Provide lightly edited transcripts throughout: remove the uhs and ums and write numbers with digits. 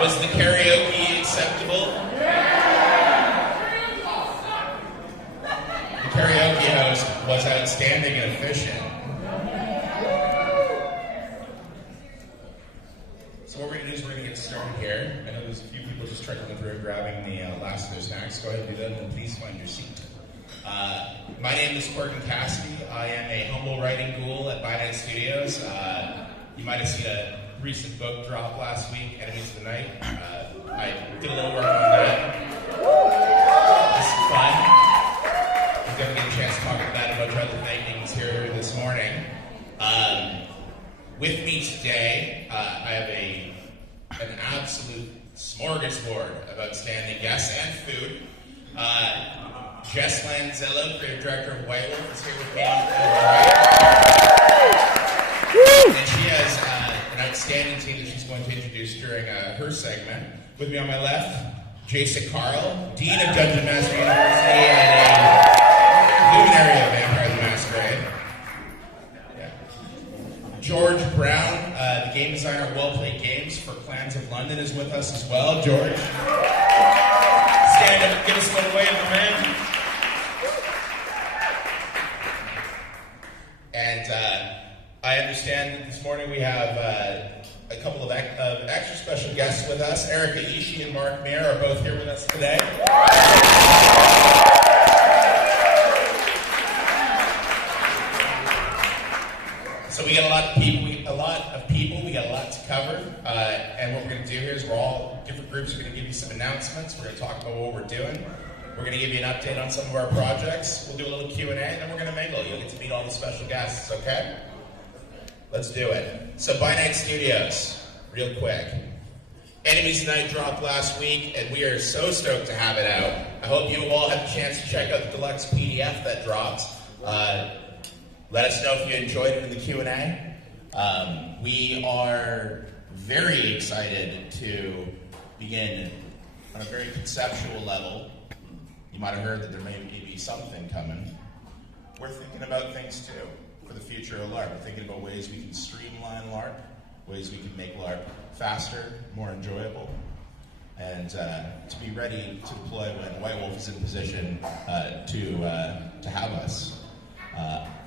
Was the karaoke acceptable? The karaoke host was outstanding and efficient. So what we're going to do is we're going to get started here. I know there's a few people just trickling through and grabbing the last of their snacks. Go ahead and do that, and then please find your seat. My name is Corgan Cassidy. I am a humble writing ghoul at Vino Studios. You might have seen a recent book drop last week, Enemies of the Night. I did a little work on that. This is fun. I'm going to get a chance to talk about that and a bunch of other things here this morning. With me today, I have an absolute smorgasbord of outstanding guests and food. Jess Lanzello, creative director of White Wolf, is here with me on the right. And she has an outstanding team that she's going to introduce during her segment. With me on my left, Jason Carl, Dean of Dungeon Master University and a luminary of Vampire the Masquerade. Yeah. George Brown, the game designer of Well Played Games for Clans of London, is with us as well. George, stand up, give us a little wave, my man. And I understand that this morning we have a couple of extra special guests with us. Erica Ishii and Mark Mayer are both here with us today. So we got a lot of people, we got a lot to cover. And what we're going to do here is different groups are going to give you some announcements. We're going to talk about what we're doing. We're going to give you an update on some of our projects. We'll do a little Q&A, and then we're going to mingle. You'll get to meet all the special guests, okay? Let's do it. So, By Night Studios, real quick. Enemies of the Night dropped last week, and we are so stoked to have it out. I hope you all had the chance to check out the deluxe PDF that dropped. Let us know if you enjoyed it in the Q&A. We are very excited to begin on a very conceptual level. You might have heard that there may be something coming. We're thinking about things too for the future of LARP. We're thinking about ways we can streamline LARP, ways we can make LARP faster, more enjoyable, and to be ready to deploy when White Wolf is in position to have us.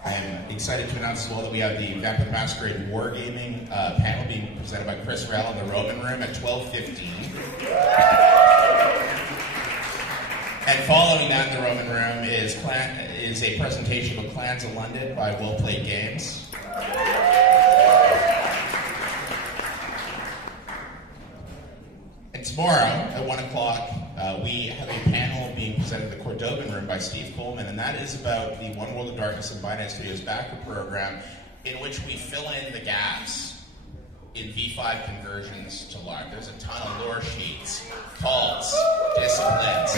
I am excited to announce as well that we have the Vampire the Masquerade Wargaming panel being presented by Chris Rell in the Roman Room at 12:15. And following that in the Roman Room is a presentation of Clans of London by Well Played Games. And tomorrow at 1 o'clock, we have a panel being presented in the Cordovan Room by Steve Coleman, and that is about the One World of Darkness and By Night Studios backer program, in which we fill in the gaps in V5 conversions to LARP. There's a ton of lore sheets, cults, disciplines,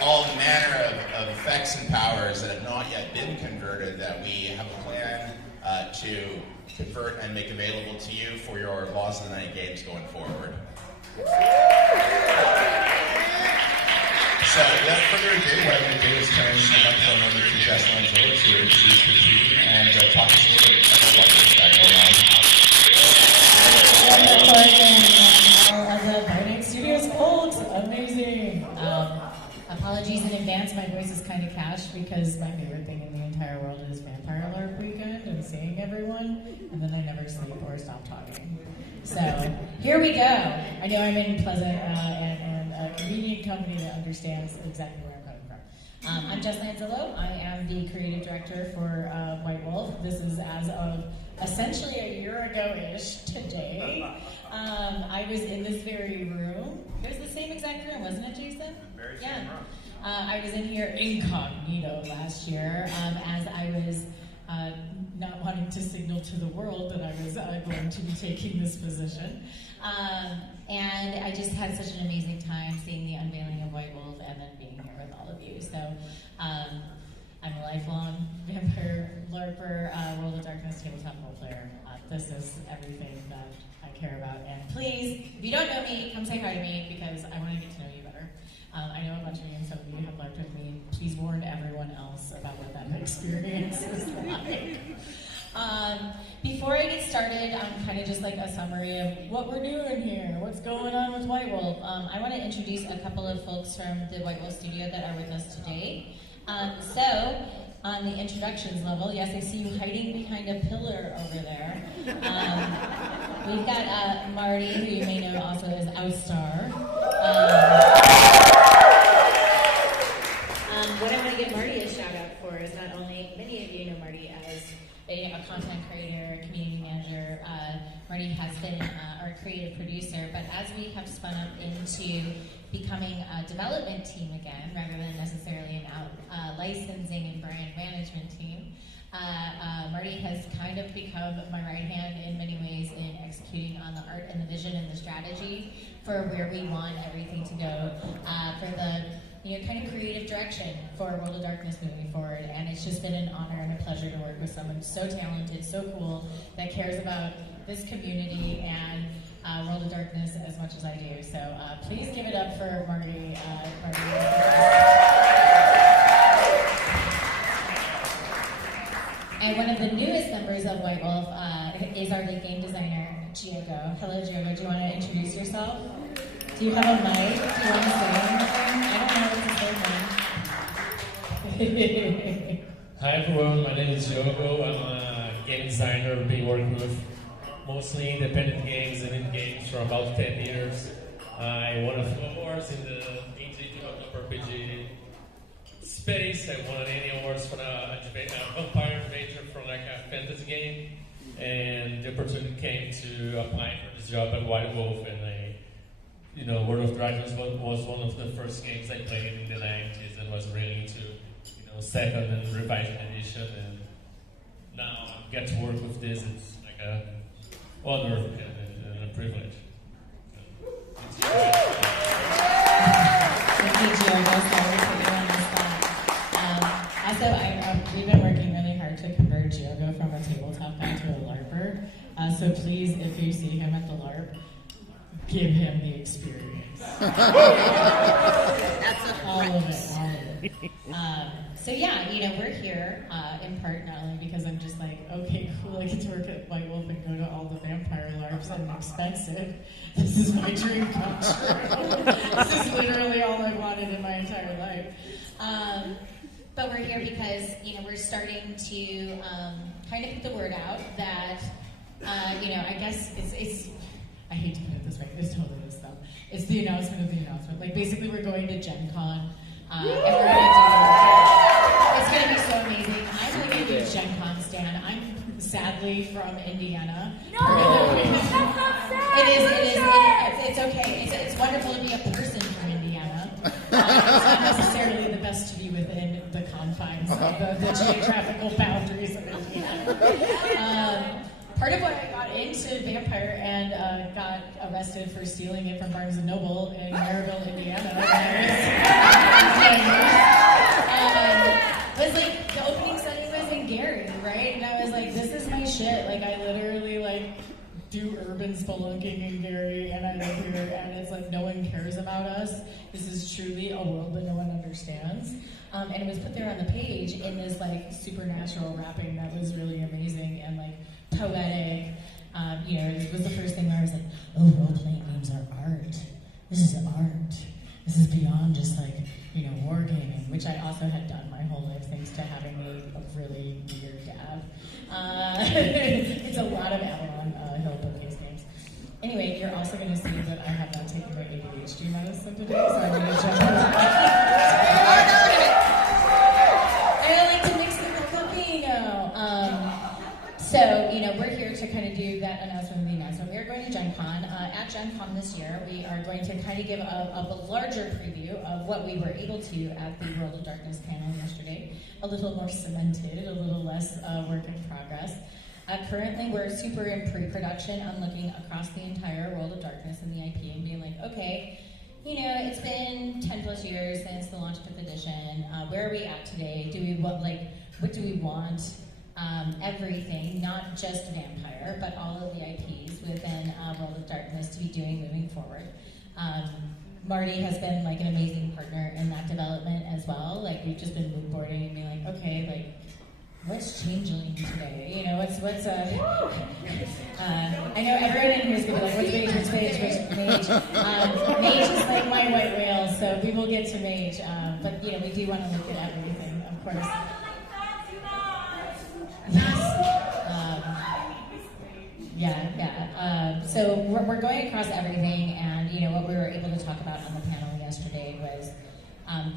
all manner of effects and powers that have not yet been converted that we have a plan to convert and make available to you for your Laws of the Night games going forward. So without further ado, what I'm going to do is turn the microphone over to Jess Lanzello to introduce the team and talk to us a little bit about what we've got going on. The By Night Studios folks, amazing. Apologies in advance, my voice is kind of cash because my favorite thing in the entire world is Vampire LARP weekend and seeing everyone, and then I never sleep or stop talking. So, here we go. I know I'm in pleasant and a convenient company that understands exactly where I'm coming from. I'm Jess Lanzello. I am the creative director for White Wolf. This is as of essentially a year ago-ish today. I was in this very room. It was the same exact room, wasn't it, Jason? Very same room. I was in here incognito last year as I was not wanting to signal to the world that I was going to be taking this position. And I just had such an amazing time seeing the unveiling of White Wolf and then being here with all of you. So I'm a lifelong vampire LARPer, World of Darkness tabletop role player. This is everything that I care about. And please, if you don't know me, come say hi to me because I want to get to know you better. I know a bunch of you and some of you have LARPed with me. Please warn everyone else about what that experience is like. Before I get started, kind of just like a summary of what we're doing here, what's going on with White Wolf. I want to introduce a couple of folks from the White Wolf studio that are with us today. So, on the introductions level, yes, I see you hiding behind a pillar over there. We've got Marty, who you may know also as Outstar. What I want to give Marty a shout out for is not only many of you know Marty as a content creator, community manager. Marty has been our creative producer, but as we have spun up into becoming a development team again, rather than necessarily an licensing and brand management team, Marty has kind of become my right hand in many ways in executing on the art and the vision and the strategy for where we want everything to go, for the kind of creative direction for World of Darkness moving forward. And it's just been an honor and a pleasure to work with someone so talented, so cool, that cares about this community and World of Darkness as much as I do. So please give it up for Marty. And one of the newest members of White Wolf is our lead game designer, Giogo. Hello, Giogo. Do you want to introduce yourself? Do you have a mic? Do you want to say anything? I don't know what to say. Hi everyone, my name is Diogo. I'm a game designer. I've been working with mostly independent games and indie games for about 10 years. I won a few awards in the indie developer RPG space. I won an Annie Awards for a vampire adventure for like a fantasy game. And the opportunity came to apply for this job at White Wolf, and World of Dragons was one of the first games I played in the 90s and was really into, second and revised edition, and now I get to work with this. It's like a honor and a privilege. Thank you, Giogo. Sorry to put you on the spot. Also, we've been working really hard to convert Giogo from a tabletop guy to a LARPer. So please, if you see him at the LARP, give him the experience. All of it. So yeah, we're here in part not only because I'm just like, okay, cool, I get to work at White Wolf and go to all the vampire LARPs and expensive. This is my dream come true. This is literally all I've wanted in my entire life. But we're here because, we're starting to kind of put the word out that, I guess it's I hate to put it this way, this totally is though. It's the announcement of the announcement. Like basically we're going to Gen Con, and we're going to it's going to be so amazing. I'm going to be a Gen Con stan. I'm sadly from Indiana. No, that's not sad. It is, it's okay. It's wonderful to be a person from Indiana. It's not necessarily the best to be within the confines of the geographical boundaries of Indiana. Part of what I got into Vampire and got arrested for stealing it from Barnes & Noble in Maryville, Indiana, was like, the opening setting was in Gary, right? And I was like, this is my shit. Like, I literally, do urban spelunking in Gary, and I live here, and it's like, no one cares about us. This is truly a world that no one understands. And it was put there on the page in this, supernatural wrapping that was really amazing, and, poetic. It was the first thing where I was like, oh, role-playing games are art. This is art. This is beyond just wargaming, which I also had done my whole life thanks to having a really weird dad. It's a lot of Avalon Hill bookcase games. Anyway, you're also going to see that I have not taken my ADHD medicine today, so I'm going to jump into I like to mix it with Vino. So, we're here to kind of do that announcement of the announcement. We are going to Gen Con. At Gen Con this year, we are going to kind of give a larger preview of what we were able to at the World of Darkness panel yesterday. A little more cemented, a little less work in progress. Currently, we're super in pre-production on looking across the entire World of Darkness and the IP and being like, okay, it's been 10 plus years since the launch of 5th edition. Where are we at today? What do we want? Everything, not just Vampire, but all of the IPs within World of Darkness to be doing moving forward. Marty has been an amazing partner in that development as well. We've just been mood boarding and being like, okay, what's changeling today? You know, what's I know everyone in here is gonna be like, what's mage, what's mage? Mage is like my white whale, so we will get to mage. But you know, we do want to look at everything, of course. So we're going across everything, and you know what we were able to talk about on the panel yesterday was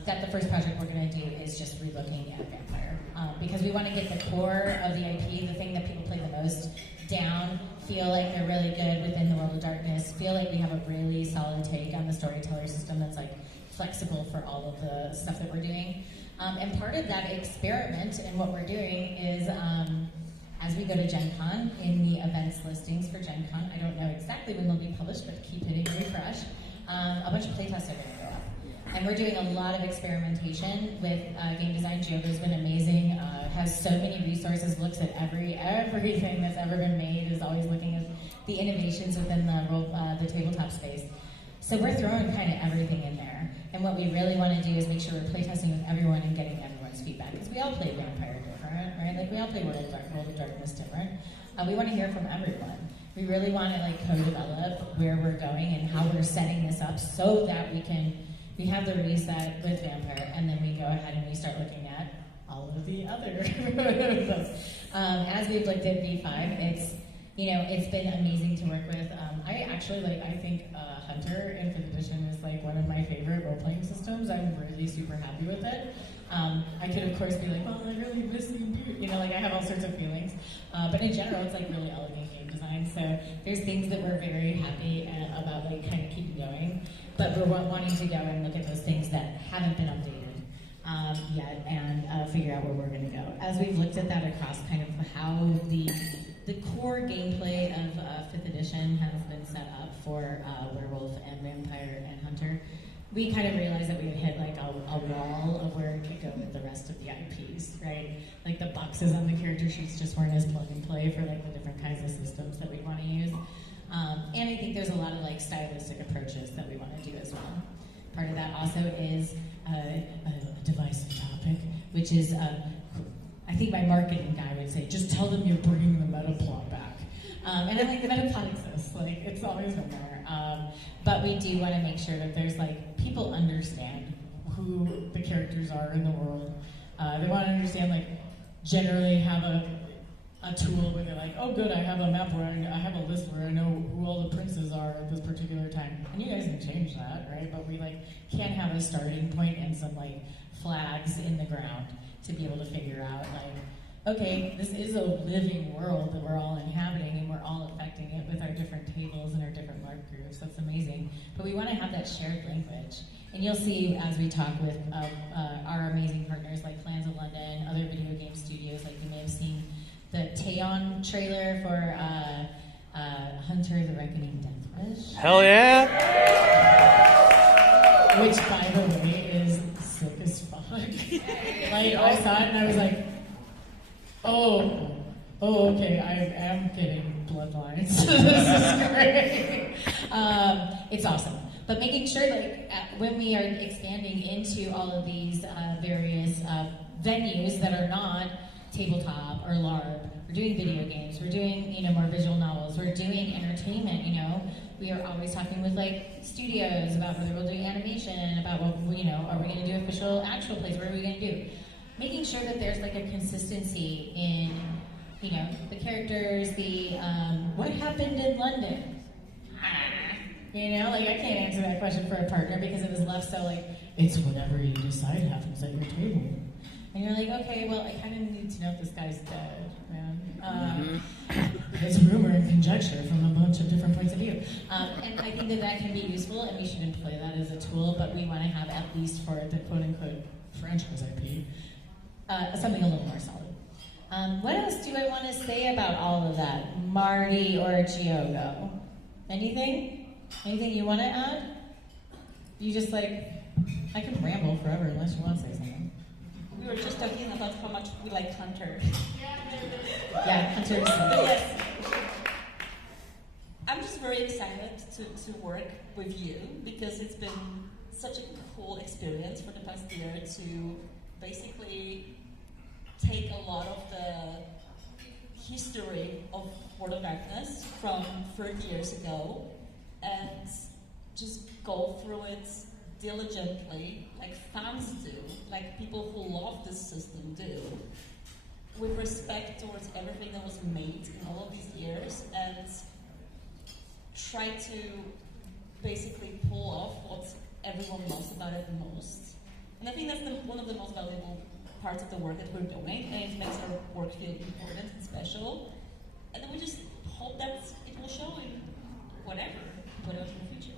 that the first project we're going to do is just relooking at Vampire, because we want to get the core of the IP, the thing that people play the most, down, feel like they're really good within the World of Darkness, feel like we have a really solid take on the storyteller system that's like flexible for all of the stuff that we're doing. And part of that experiment and what we're doing is as we go to Gen Con, in the events listings for Gen Con, I don't know exactly when they'll be published, but keep hitting refresh, a bunch of playtests are going to go up. And we're doing a lot of experimentation with game design. Giogo's been amazing, has so many resources, looks at everything that's ever been made, is always looking at the innovations within the tabletop space. So we're throwing kind of everything in there. And what we really want to do is make sure we're playtesting with everyone and getting everyone's feedback. Because we all play Vampire different, right? Like we all play World of Darkness different. We want to hear from everyone. We really want to like co-develop where we're going and how we're setting this up so that we have the reset with Vampire, and then we go ahead and we start looking at all of the other books. As we've looked at V5, it's been amazing to work with. I think Hunter in 5th edition is like one of my favorite role-playing systems. I'm really super happy with it. I could of course be like, well, I really miss you know, like I have all sorts of feelings. But in general, it's like really elegant game design. So there's things that we're very happy about, like kind of keeping going. But we're wanting to go and look at those things that haven't been updated yet and figure out where we're going to go. As we've looked at that across kind of how the core gameplay of 5th edition has been set up for Werewolf and Vampire and Hunter, we kind of realized that we had hit like a wall of where it could go with the rest of the IPs, right? Like the boxes on the character sheets just weren't as plug and play for like the different kinds of systems that we want to use. And I think there's a lot of like stylistic approaches that we want to do as well. Part of that also is a divisive topic, which is, I think my marketing guy would say, just tell them you're bringing the meta plot back. And I'm like, the meta plot exists, like it's always been there. But we do want to make sure that there's like, people understand who the characters are in the world. They want to understand like, generally have a tool where they're like, oh good, I have a map where I have a list where I know who all the princes are at this particular time. And you guys can change that, right? But we like can't have a starting point and some like flags in the ground to be able to figure out like, okay, this is a living world that we're all inhabiting and we're all affecting it with our different tables and our different mark groups. That's amazing. But we want to have that shared language. And you'll see as we talk with our amazing partners like Plans of London, other video game studios, like you may have seen the Teon trailer for Hunter the Reckoning Death Wish. Hell yeah! Which, by the way, is sick as fuck. Like, I saw it and I was like, oh, okay, I am getting bloodlines. This is great. It's awesome. But making sure, like, when we are expanding into all of these various venues that are not tabletop or LARP, we're doing video games, we're doing, more visual novels, we're doing entertainment, we are always talking with like studios about whether we'll do animation, about what, are we going to do official actual plays, what are we going to do? Making sure that there's like a consistency in, the characters, the, what happened in London? Like I can't answer that question for a partner because it was left so like, it's whatever you decide happens at your table. And you're like, okay, well, I kind of need to know if this guy's dead, man. It's rumor and conjecture from a bunch of different points of view. And I think that can be useful, and we should employ that as a tool, but we want to have, at least for the quote-unquote franchise IP, something a little more solid. What else do I want to say about all of that? Marty or Giogo? Anything? Anything you want to add? You just like, I can ramble forever unless you want to say something. We were just talking about how much we like Hunter. Yeah, Hunter is Yes. I'm just very excited to work with you because it's been such a cool experience for the past year to basically take a lot of the history of World of Darkness from 30 years ago and just go through it diligently, like fans do, like people who love this system do, with respect towards everything that was made in all of these years, and try to basically pull off what everyone loves about it the most. And I think that's one of the most valuable parts of the work that we're doing, and it makes our work feel important and special. And then we just hope that it will show in whatever in the future.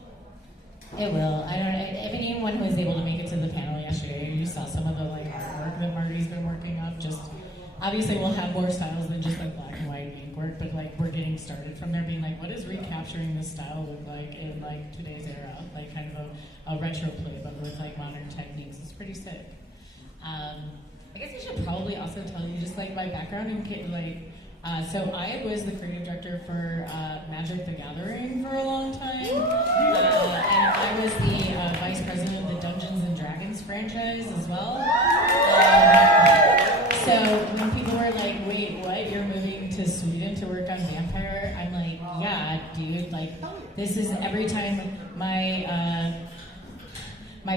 It will. I don't know. If anyone was able to make it to the panel yesterday, you saw some of the like artwork that Marty's been working on. Just obviously, we'll have more styles than just like black and white ink work, but like we're getting started from there, being like, what does recapturing this style look like in like today's era? Like kind of a retro play, but with like modern techniques. It's pretty sick. I guess I should probably also tell you just like my background in like. So I was the creative director for Magic the Gathering for a long time, and I was the vice president of the Dungeons and Dragons franchise as well. So when people were like, "Wait, what? You're moving to Sweden to work on Vampire?" I'm like, "Yeah, dude. Like, this is every time my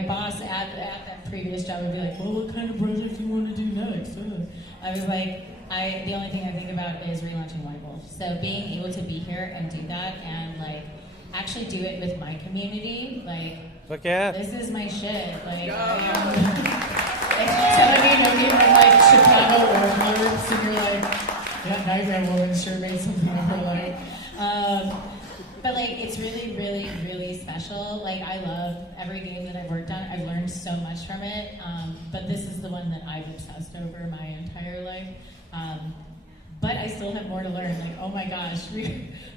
boss at that previous job would be like, well, what kind of project do you want to do next?" I was like, the only thing I think about is relaunching White Wolf. So being able to be here and do that and like actually do it with my community, like this is my shit. Like if some of you know me from like Chicago or Marks and you're like, that Nightmare Woman sure made something of her life. But like it's really, really, really special. Like I love every game that I've worked on. I've learned so much from it. But this is the one that I've obsessed over my entire life. But I still have more to learn. Like, oh my gosh,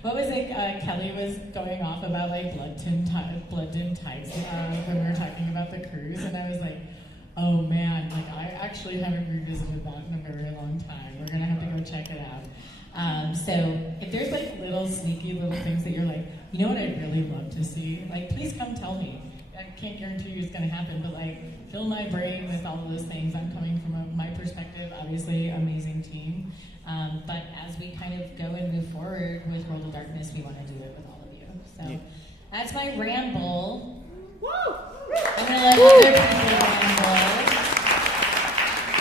what was it? Kelly was going off about like blood dim tides when we were talking about the cruise, and I was like, oh man, like I actually haven't revisited that in a very long time. We're gonna have to go check it out. So if there's like little sneaky little things that you're like, you know what I'd really love to see, like please come tell me. I can't guarantee you it's going to happen, but like fill my brain with all of those things. I'm coming from my perspective, obviously amazing team. But as we kind of go and move forward with World of Darkness, we want to do it with all of you. So that's my ramble. Woo! I'm going to let other people ramble.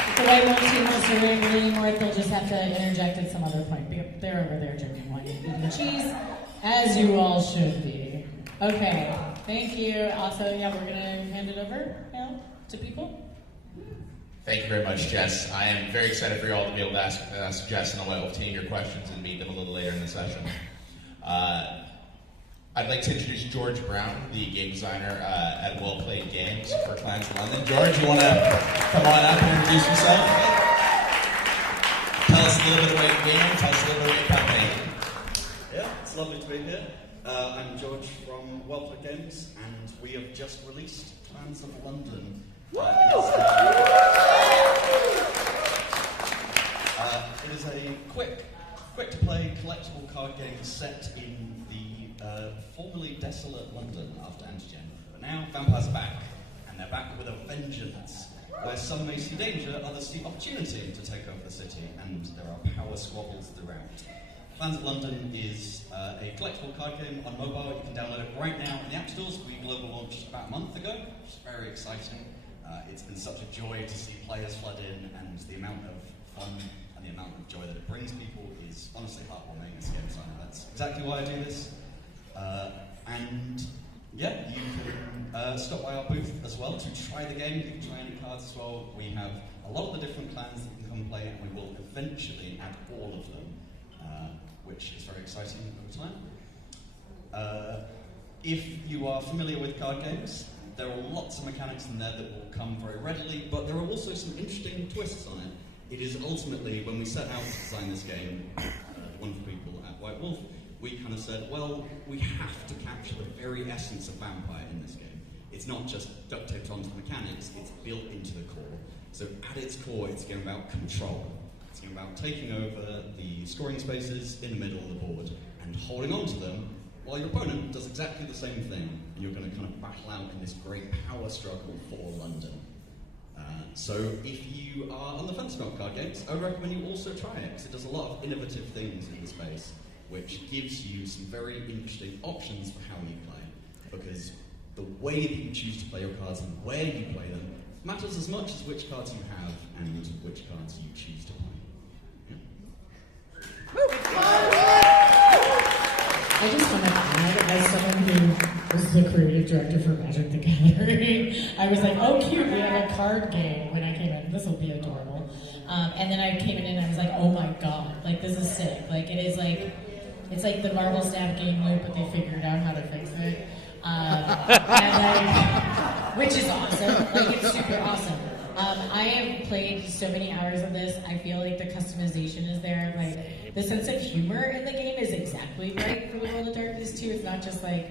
If the White Wolf team wants to ramble anymore, they'll just have to interject at some other point. They're over there drinking wine and eating cheese, as you all should be. Okay, thank you. Also, yeah, we're going to hand it over now to people. Thank you very much, Jess. I am very excited for you all to be able to ask Jess and the White Wolf team your questions and meet them a little later in the session. I'd like to introduce George Brown, the game designer at Well Played Games for Clans of London. George, you want to come on up and introduce yourself? Tell us a little bit about your game, tell us a little bit about your company. Yeah, it's lovely to be here. I'm George from Well Played Games, and we have just released Clans of London. It is a quick-to-play collectible card game set in the formerly desolate London after Antigen. But now vampires are back, and they're back with a vengeance. Where some may see danger, others see opportunity to take over the city, and there are power squabbles throughout. Clans of London is a collectible card game on mobile. You can download it right now in the App Stores. We global launched about a month ago, which is very exciting. It's been such a joy to see players flood in, and the amount of fun and the amount of joy that it brings people is honestly heartwarming as a game designer. That's exactly why I do this. And yeah, you can stop by our booth as well to try the game. You can try any cards as well. We have a lot of the different clans that you can come and play, and we will eventually add all of them, which is very exciting over time. If you are familiar with card games, there are lots of mechanics in there that will come very readily, but there are also some interesting twists on it. It is ultimately, when we set out to design this game, the wonderful people at White Wolf, we kind of said, well, we have to capture the very essence of vampire in this game. It's not just duct taped onto the mechanics, it's built into the core. So at its core, it's a game about control. It's a game about taking over the scoring spaces in the middle of the board and holding on to them while your opponent does exactly the same thing, and you're going to kind of battle out in this great power struggle for London. So if you are on the fence about card games, I would recommend you also try it, because it does a lot of innovative things in the space, which gives you some very interesting options for how you play. Because the way that you choose to play your cards and where you play them matters as much as which cards you have and which cards you choose to play. I just want to add, as someone who was the creative director for Magic the Gathering, I was like, oh cute, we have a card game when I came in. This will be adorable. And then I came in and I was like, oh my god, like this is sick. Like it is like, it's like the Marvel Snap game loop, but they figured out how to fix it. And like, which is awesome. Like it's super awesome. I have played so many hours of this. I feel like the customization is there. Like the sense of humor in the game is exactly right for the World of Darkness too. It's not just like,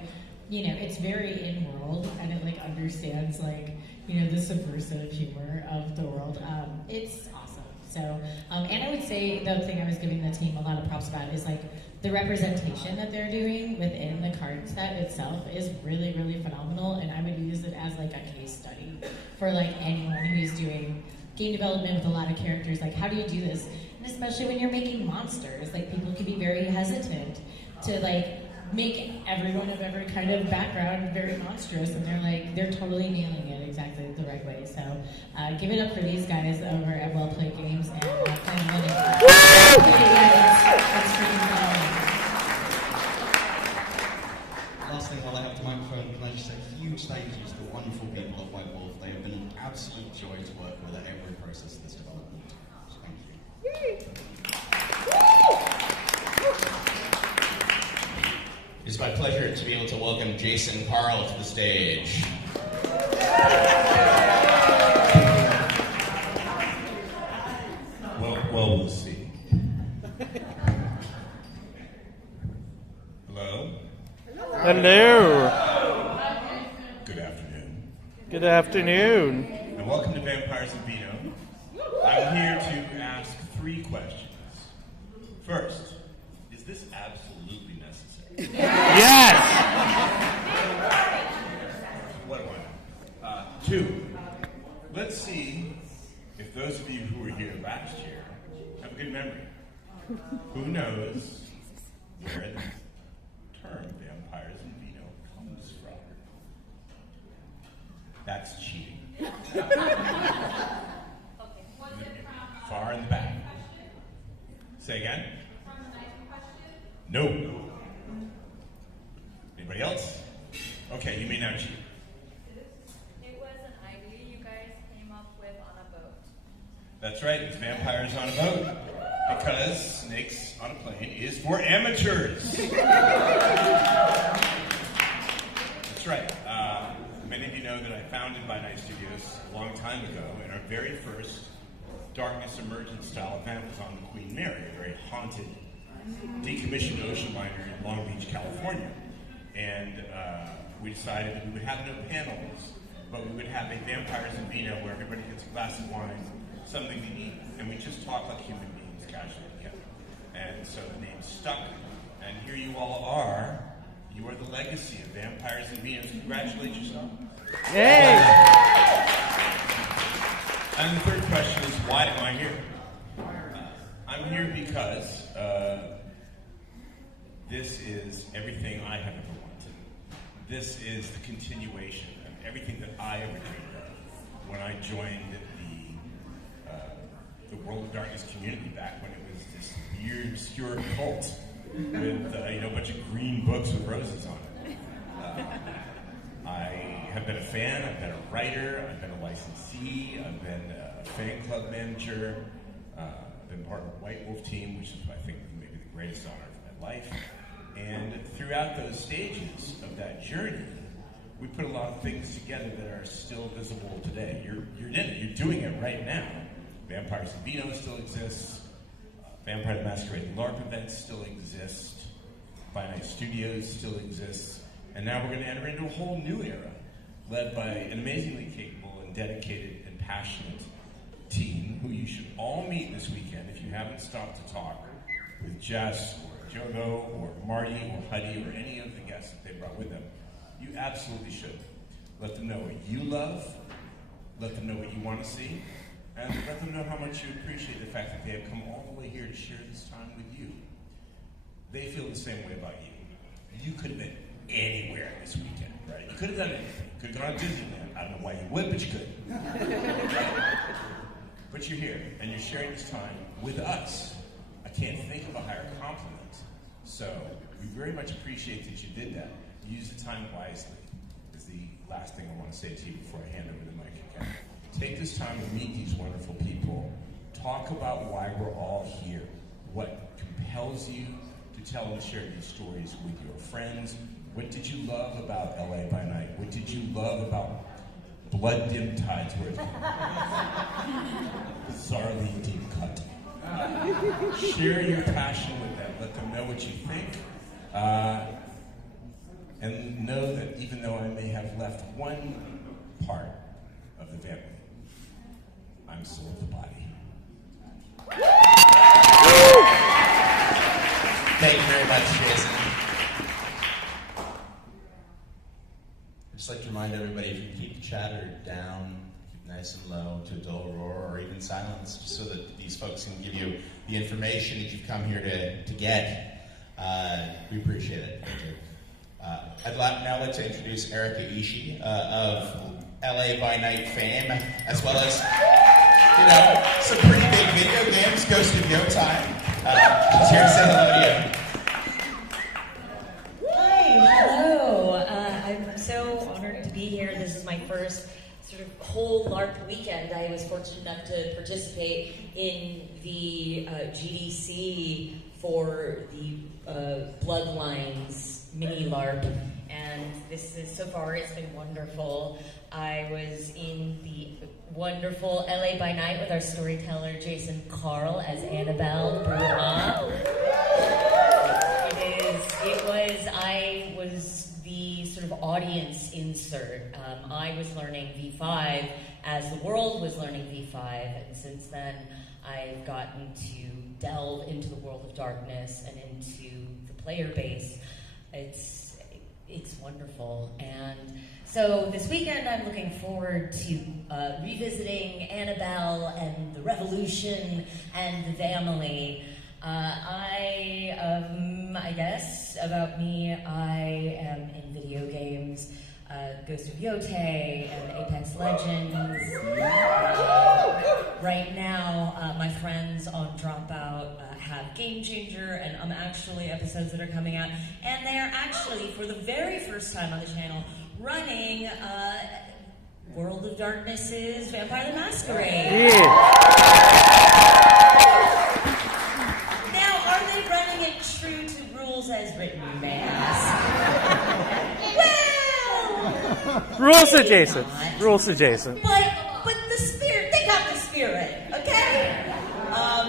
you know, it's very in-world and it like understands like, you know, the subversive humor of the world. It's awesome. So, and I would say the thing I was giving the team a lot of props about is like the representation that they're doing within the card set itself is really, really phenomenal, and I would use it as like a case study for like anyone who's doing game development with a lot of characters. Like, how do you do this? And especially when you're making monsters, like people can be very hesitant to like make everyone of every kind of background very monstrous, and they're totally nailing it exactly the right way. So give it up for these guys over at Well Played Games and playing winning. That's freaking phenomenal. Last thing while I have the microphone, can I just say a huge thank you to the wonderful people at White Wolf. They have been an absolute joy to work with at every process of this development. So thank you. It's my pleasure to be able to welcome Jason Carl to the stage. Well, we'll see. Hello? Hello. Good afternoon. Good afternoon. And welcome to Vampires and Vino. I'm here to ask 3 questions. First, is this absolutely necessary? Yes. What do I know? 2, let's see if those of you who were here last year have a good memory. Who knows where the term Vampires and Vino comes from? That's cheating. Far in the back. Say again? No. Anybody else? Okay, you may now cheat. It was an idea you guys came up with on a boat. That's right, it's Vampires on a Boat. Because Snakes on a Plane is for amateurs. That's right. Many of you know that I founded By Night Studios a long time ago, and our very first Darkness Emergent style event was on the Queen Mary, a very haunted, decommissioned ocean liner in Long Beach, California. And we decided that we would have no panels, but we would have a Vampires and Vino where everybody gets a glass of wine, something to eat, and we just talk like human beings casually together. And so the name stuck, and here you all are. You are the legacy of Vampires and Vino. Congratulate yourself. Yay! And the third question is, why am I here? I'm here because this is everything I have ever wanted. This is the continuation of everything that I ever dreamed of when I joined the World of Darkness community back when it was this weird, obscure cult with a bunch of green books with roses on it. I have been a fan, I've been a writer, I've been a licensee, I've been a fan club manager, I've been part of the White Wolf team, which is, I think, maybe the greatest honor of my life. And throughout those stages of that journey, we put a lot of things together that are still visible today. You're in it, you're doing it right now. Vampires and Vino still exists, Vampire the Masquerade LARP events still exist, By Night Studios still exists, and now we're going to enter into a whole new era, led by an amazingly capable and dedicated and passionate team who you should all meet this weekend if you haven't stopped to talk with Jess or Jogo or Marty or Huddy or any of the guests that they brought with them. You absolutely should. Let them know what you love, let them know what you want to see, and let them know how much you appreciate the fact that they have come all the way here to share this time with you. They feel the same way about you. You could have been anywhere this weekend, right? You could have done anything. You could have gone to Disneyland. I don't know why you would, but you could. But you're here, and you're sharing this time with us. I can't think of a higher compliment. So we very much appreciate that you did that. Use the time wisely is the last thing I want to say to you before I hand over the mic again. Take this time to meet these wonderful people. Talk about why we're all here. What compels you to tell and share these stories with your friends. What did you love about LA by Night? What did you love about Blood-Dim Tides, where it's bizarrely deep cut? Share your passion with them. Let them know what you think. And know that even though I may have left one part of the family, I'm still of the body. Thank you very much, Jason. I'd just like to remind everybody, if you keep the chatter down, keep nice and low to a dull roar or even silence, just so that these folks can give you the information that you've come here to get, we appreciate it. I'd now like to introduce Erica Ishii of LA by Night fame, as well as, some pretty big video games, Ghost of Yo Time. She's here to say hello to you. Hi, hello. I'm so honored to be here. This is my first sort of whole LARP weekend. I was fortunate enough to participate in the GDC for the Bloodlines mini LARP, and this is, so far it's been wonderful. I was in the wonderful LA by Night with our storyteller Jason Carl as Annabelle the Bruja. I was the sort of audience insert. I was learning V5 as the world was learning V5, and since then I've gotten to delve into the world of darkness and into the player base. It's wonderful. And so this weekend I'm looking forward to revisiting Annabelle and the revolution and the family. I guess about me, I am in video games, Ghost of Yote and Apex Legends. Right now, my friends on Dropout have Game Changer and actually episodes that are coming out, and they are actually, for the very first time on the channel, running World of Darkness's Vampire the Masquerade. Yeah. Now, are they running it true to rules as written, may I ask? Well, Rules maybe adjacent. not. Rules adjacent. But the spirit, they got the spirit, okay?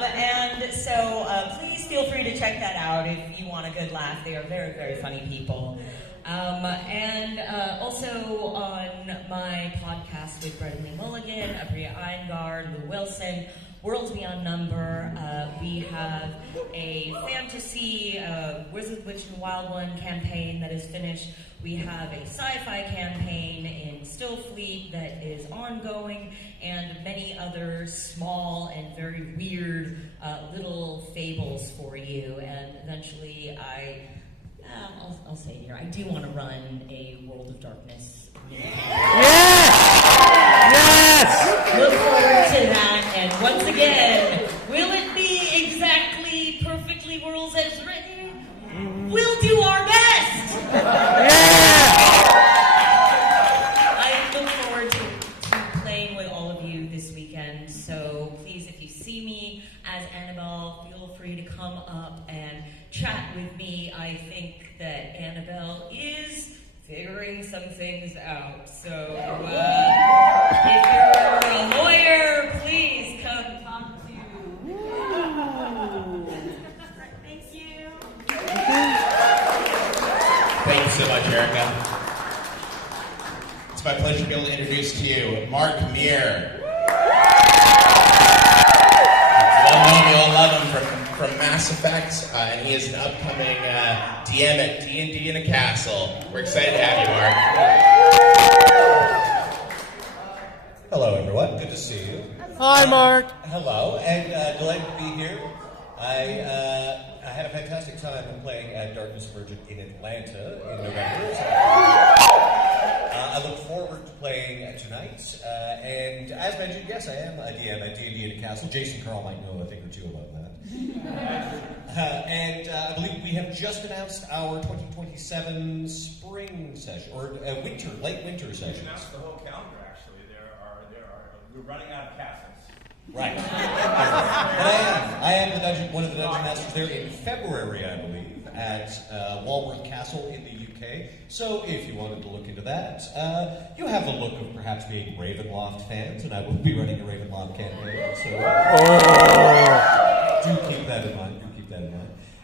And so please feel free to check that out if you want a good laugh. They are very, very funny people. And also on my podcast with Brendan Lee Mulligan, Abria Eingard, Lou Wilson, Worlds Beyond Number, we have a fantasy Wizard, Witch, and Wild One campaign that is finished. We have a sci-fi campaign in Stillfleet that is ongoing, and many other small and very weird little fables for you. And eventually I'll say here, I do want to run a World of Darkness campaign. Yes! Look forward to that, and once again, will it be exactly perfectly rules as written? We'll do our best! I look forward to playing with all of you this weekend, so please, if you see me as Annabelle, feel free to come up and chat with me. I think that Annabelle is figuring some things out, so if you're a lawyer, please come talk to me. Thank you. Thank you so much, Erica. It's my pleasure to be able to introduce to you Mark Meir. We all love him from Mass Effect, and he is an upcoming DM at D&D in a Castle. We're excited to have you, Mark. Hello, everyone. Good to see you. Hi, Mark. Hello, and delighted to be here. I had a fantastic time playing at Darkness Emergent in Atlanta in November. I look forward to playing tonight. And as mentioned, yes, I am a DM at D&D in a Castle. Jason Carl might know a thing or two about that. And I believe we have just announced our 2027 spring session, or late winter session. We announced the whole calendar, actually. We're running out of castles. Right. But I am one of the dungeon masters there in February, I believe, at Walworth Castle in the UK. So if you wanted to look into that, you have the look of perhaps being Ravenloft fans, and I will be running a Ravenloft campaign. So do keep that in mind.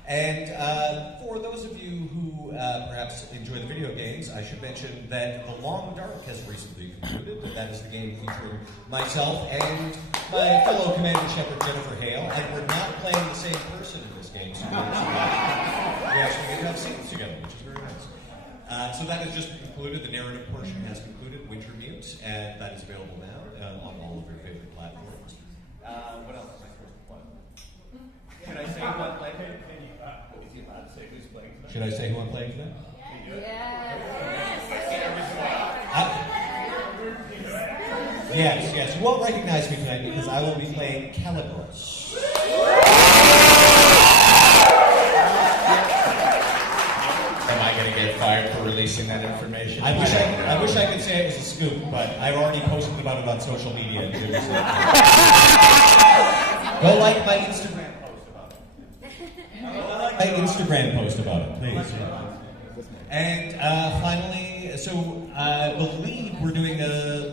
And for those of you who perhaps enjoy the video games, I should mention that The Long Dark has recently concluded. That is the game featuring myself and my fellow Commander Shepard, Jennifer Hale, and we're not playing the same person in this game, so we actually get to have scenes together, which is very nice. So that has just concluded. The narrative portion has concluded, Wintermute, and that is available now on all of your favorite platforms. What else am I supposed to plug? Should I say who I'm playing? Is he allowed to say who's playing tonight? Should I say who I'm playing today? Yes. You won't recognize me tonight because I will be playing Calibros. Am I going to get fired for releasing that information? I wish I could say it was a scoop, but I've already posted about it on social media. Go like my Instagram post about it, please. And finally, so I believe we're doing a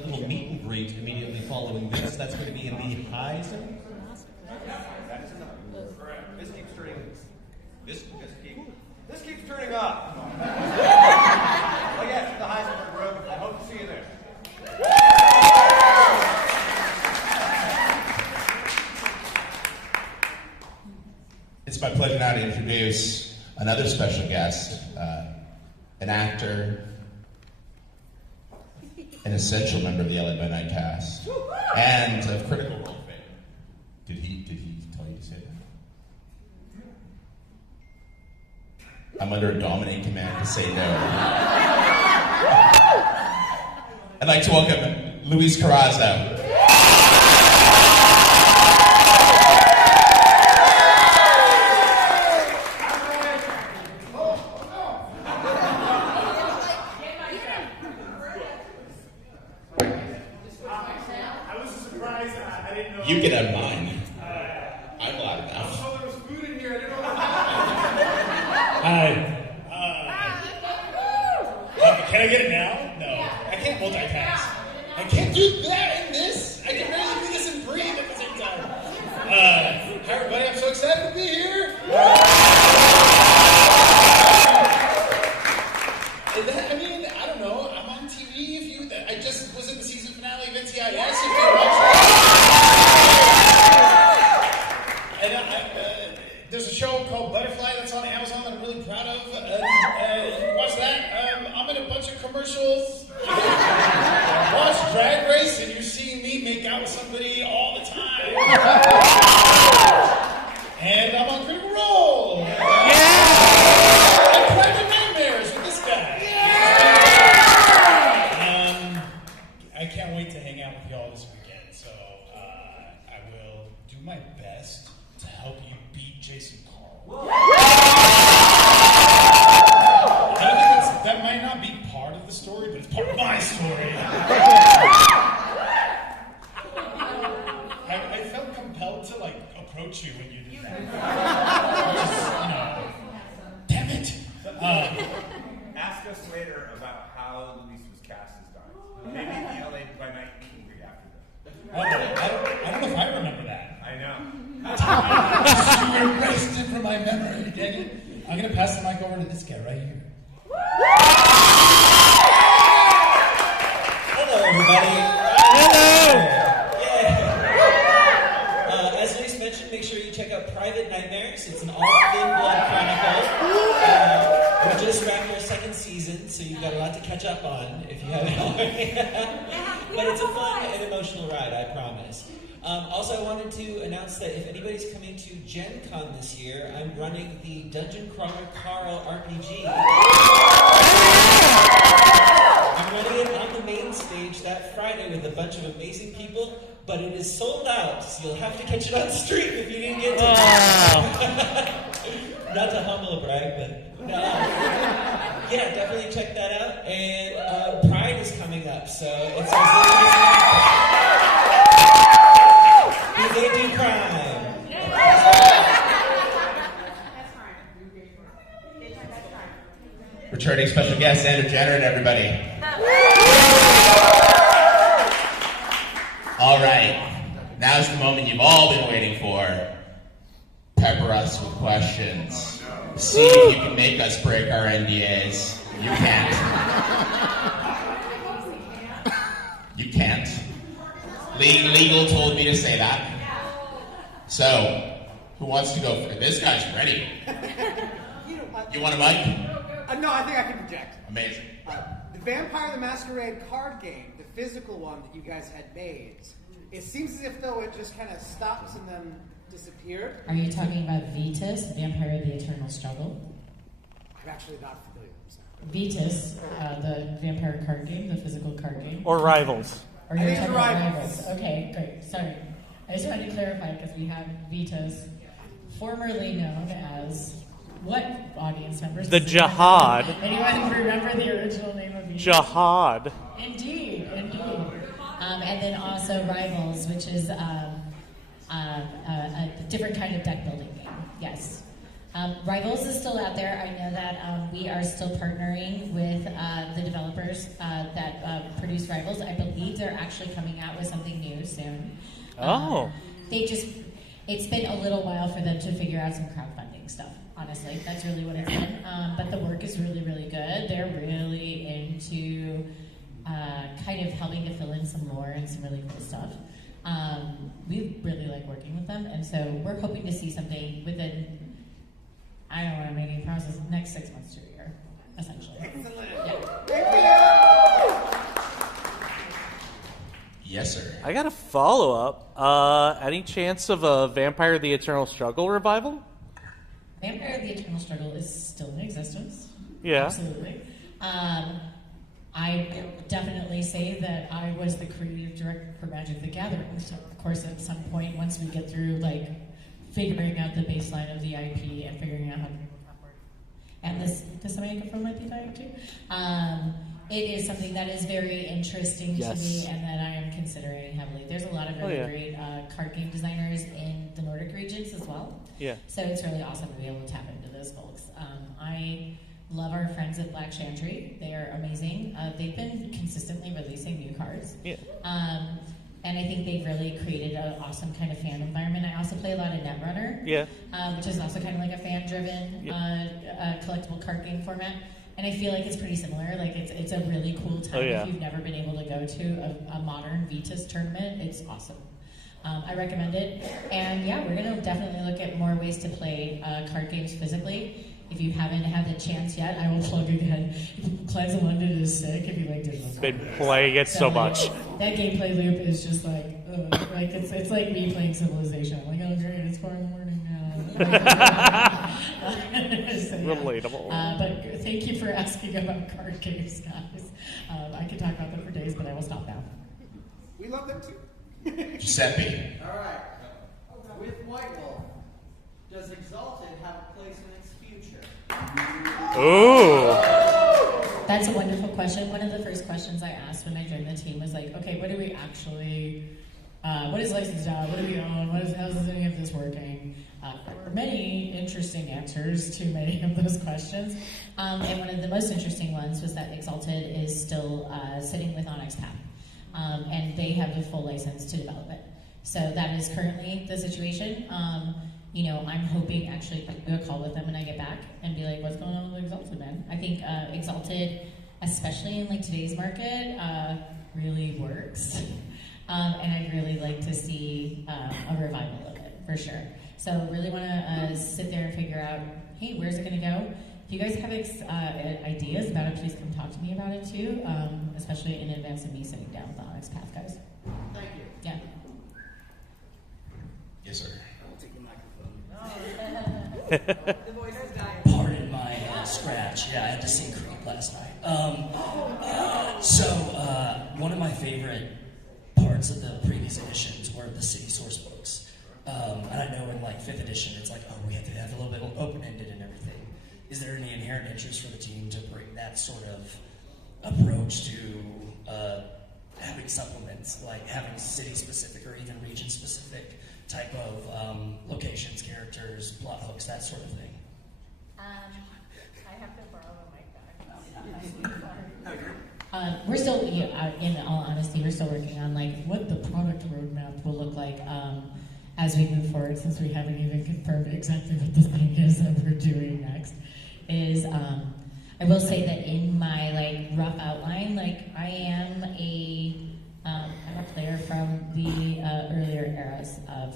little meet and greet immediately following this. That's going to be in the Heisen. This keeps turning. This keeps turning up. Oh yes, the Heisenberg room. I hope to see you there. It's my pleasure now to introduce another special guest, an actor, an essential member of the LA by Night cast, and of Critical Role fame. Did he tell you to say that? I'm under a dominant command to say no. I'd like to welcome Luis Carrazzo. You can have mine. I'm loud enough. Oh, there was food in here. I didn't know Hi. Can I get it now? No. I can't multitask. I can't do that and this. I can really do this and breathe at the same time. Hi, everybody. I'm so excited to be here. I don't know. I'm on TV. I just was in the season finale of NCIS. If you watch there's a show called Butterfly that's on Amazon that I'm really proud of. You can watch that. I'm in a bunch of commercials. Watch Drag Race and you see me make out with somebody all the time. And I'm on Critical Role. I'm Private Nightmares with this guy. I can't wait to hang out with y'all this weekend. So I will do my best to help you beat Jason Carl. That might not be part of the story, but it's part of my story. I felt compelled to approach you when you did that. Damn it. Ask us later about how Luis was cast as Dark. Maybe the LA by Night meet and greet after that. I don't know if I remember that. I know. You erased it from my memory, dang it. I'm going to pass the mic over to this guy right here. Hello, everybody. As Luis mentioned, make sure you check out Private Nightmares. It's an all-thin blood chronicle. We just wrapped our second season. season, so you've got a lot to catch up on if you haven't already. But it's a fun and emotional ride, I promise. Also, I wanted to announce that if anybody's coming to Gen Con this year, I'm running the Dungeon Crawler Carl RPG. I'm running it on the main stage that Friday with a bunch of amazing people, but it is sold out, so you'll have to catch it on stream if you didn't get to it. Not to humble brag, but yeah, definitely check that out. And Pride is coming up, so it's they do crime. Returning special guest, Andrew Jenner, and everybody. All right, now's the moment you've all been waiting for. Pepper us with questions. See if you can make us break our NDAs. You can't. You can't. Legal told me to say that. So, who wants to go for it? This guy's ready. You want a mic? No, I think I can project. Amazing. The Vampire the Masquerade card game, the physical one that you guys had made, it seems as if though it just kind of stops and then disappeared. Are you talking about Vitus, Vampire the Eternal Struggle? I'm actually not familiar with that. Vitus, the vampire card game, the physical card game. Or Rivals. Or you're talking about Rivals. Okay, great. Sorry. I just wanted to clarify because we have Vitus, formerly known as what audience members? The Jihad. Anyone remember the original name of Vitus? Jihad. Indeed. And then also Rivals, which is a different kind of deck building game. Yes. Rivals is still out there. I know that we are still partnering with the developers that produce Rivals. I believe they're actually coming out with something new soon. It's been a little while for them to figure out some crowdfunding stuff. Honestly, that's really what it's been. But the work is really, really good. They're really into kind of helping to fill in some lore and some really cool stuff. We really like working with them, and so we're hoping to see something within, I don't want to make any promises, next 6 months to a year, essentially. Excellent. Yeah. Thank you. Yes, sir. I got a follow-up. Any chance of a Vampire the Eternal Struggle revival? Vampire the Eternal Struggle is still in existence. Yeah. Absolutely. I definitely say that I was the creative director for Magic the Gathering. So, of course, at some point, once we get through, like, figuring out the baseline of the IP and figuring out how to work. And does somebody come from my IP too? It is something that is very interesting to me and that I am considering heavily. There's a lot of really great card game designers in the Nordic regions as well. Yeah. So it's really awesome to be able to tap into those folks. I love our friends at Black Chantry. They are amazing. They've been consistently releasing new cards. Yeah. And I think they've really created an awesome kind of fan environment. I also play a lot of Netrunner, which is also kind of like a fan-driven collectible card game format. And I feel like it's pretty similar. Like it's a really cool time if you've never been able to go to a modern Vitus tournament. It's awesome. I recommend it. And yeah, we're gonna definitely look at more ways to play card games physically. If you haven't had the chance yet, I will plug again. Clans of London is sick if you like digital cards. Been playing it so much. That gameplay loop is just like it's like me playing Civilization. I'm like, oh great, it's 4 in the morning now. So, relatable. But thank you for asking about card games, guys. I could talk about them for days, but I will stop now. We love them too. Giuseppe. All right. With White Wolf, does Exalted have a place in its future? Ooh. That's a wonderful question. One of the first questions I asked when I joined the team was like, okay, what do we actually, what is licensed out? What do we own? How is any of this working? There were many interesting answers to many of those questions. And one of the most interesting ones was that Exalted is still sitting with Onyx Path. And they have the full license to develop it. So that is currently the situation. I'm hoping actually to do a call with them when I get back and be like, what's going on with Exalted, man? I think Exalted, especially in like today's market, really works. And I'd really like to see a revival of it, for sure. So really want to sit there and figure out, hey, where's it going to go? you guys have ideas about it, please come talk to me about it too, especially in advance of me sitting down with the Onyx Path guys. Thank you. Yeah. Yes, sir. I'll take the microphone. The voice is dying. Pardon my scratch. Yeah, I had to sing Creep last night. One of my favorite parts of the previous editions were the city source books. And I know in like 5th edition, it's like, oh, we have to have a little bit open-ended and everything. Is there any inherent interest for the team to bring that sort of approach to having supplements, like having city-specific or even region-specific type of locations, characters, plot hooks, that sort of thing? I have to borrow the mic back. We're still, in all honesty, we're still working on like what the product roadmap will look like as we move forward, since we haven't even confirmed exactly what the thing is that we're doing next. I will say that in my like rough outline, like I'm a player from the earlier eras of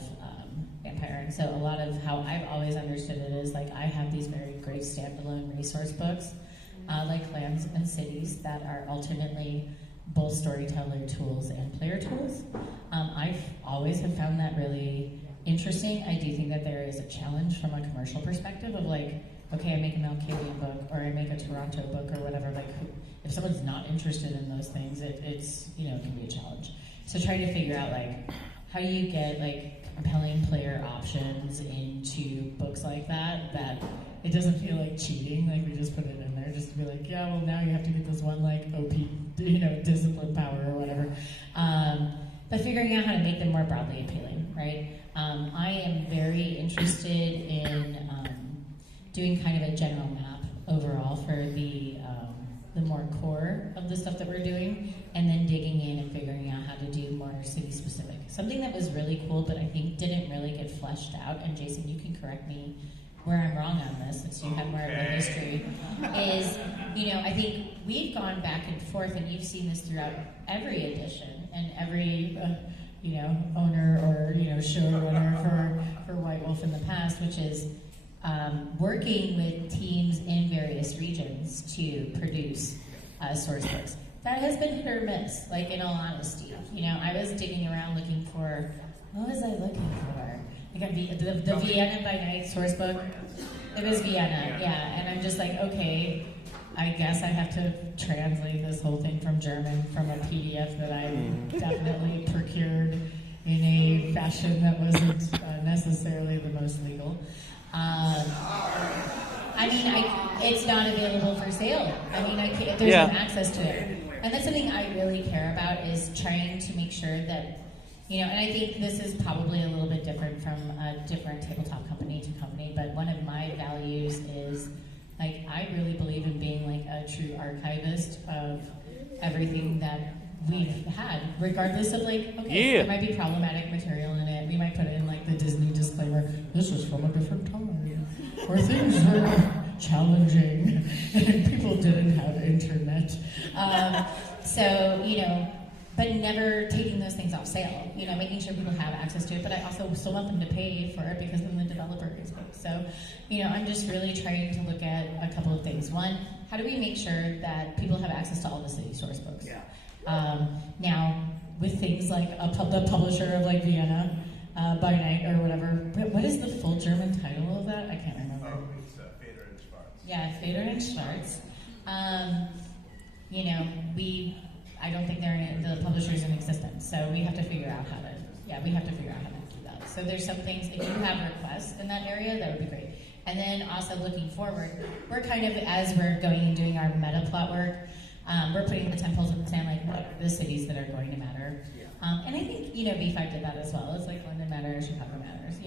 Vampire, and so a lot of how I've always understood it is like I have these very great standalone resource books, like Clans and Cities, that are ultimately both storyteller tools and player tools. I've always have found that really interesting. I do think that there is a challenge from a commercial perspective of like, okay, I make a Malkavian book or I make a Toronto book or whatever, like if someone's not interested in those things, it's it can be a challenge. So trying to figure out like how do you get like compelling player options into books like that it doesn't feel like cheating, like we just put it in there just to be like, yeah, well now you have to get this one like OP, discipline power or whatever. But figuring out how to make them more broadly appealing, right? I am very interested in doing kind of a general map overall for the more core of the stuff that we're doing, and then digging in and figuring out how to do more city specific. Something that was really cool, but I think didn't really get fleshed out, and Jason, you can correct me where I'm wrong on this, since you have more of a history, is, I think we've gone back and forth, and you've seen this throughout every edition, and every, owner or, showrunner for White Wolf in the past, which is working with teams in various regions to produce source books. That has been hit or miss, like in all honesty. I was digging around looking for, what was I looking for? Like the Vienna by Night source book. It was Vienna, yeah. And I'm just like, okay, I guess I have to translate this whole thing from German from a PDF that I definitely procured in a fashion that wasn't necessarily the most legal. It's not available for sale. There's no access to it. And that's something I really care about, is trying to make sure that, and I think this is probably a little bit different from a different tabletop company to company, but one of my values is, like, I really believe in being like a true archivist of everything that we've had, regardless of like, okay, there might be problematic material in it. We might put in like the Disney disclaimer, this is from a different time, where things were challenging and people didn't have internet. But never taking those things off sale, making sure people have access to it, but I also still want them to pay for it because then the developer gets paid. So, I'm just really trying to look at a couple of things. One, how do we make sure that people have access to all the city source books? Yeah. Now, with things like the publisher of like Vienna by Night or whatever, what is the full German title of that? I can't remember. Oh, it's Fader and Schwarz. Yeah, Fader and Schwarz. I don't think the publisher's in existence, so we have to figure out how to do that. So there's some things, if you have requests in that area, that would be great. And then also looking forward, we're kind of, as we're going and doing our meta plot work, we're putting the temples in the sand, like what are the cities that are going to matter. And I think, B5 did that as well. It's like London matters, Chicago matters,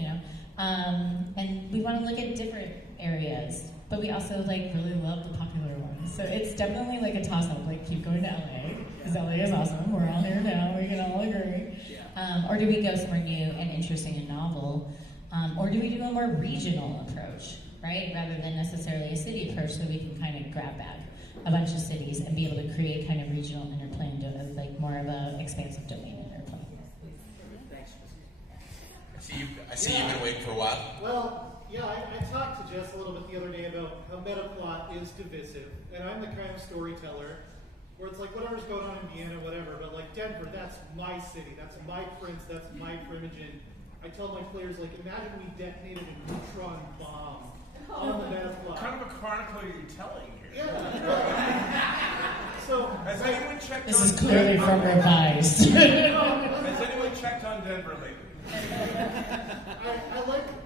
and we want to look at different areas, but we also like really love the popular ones. So it's definitely like a toss-up, like keep going to LA, because LA is awesome. We're all here now, we can all agree. Or do we go somewhere new and interesting and novel? Or do we do a more regional approach, right? Rather than necessarily a city approach, so we can kind of grab back a bunch of cities and be able to create kind of regional interplay and like more of an expansive domain interplay. I see you've been waiting for a while. Well, Yeah, I talked to Jess a little bit the other day about how metaplot is divisive, and I'm the kind of storyteller where it's like whatever's going on in Vienna, whatever, but like Denver, that's my city, that's my prince, that's my primogen. I tell my players, like, imagine we detonated a neutron bomb on the metaplot. What kind of a chronicle are you telling here? Yeah. So, has anyone checked This on is clearly from Revised. Has anyone checked on Denver lately?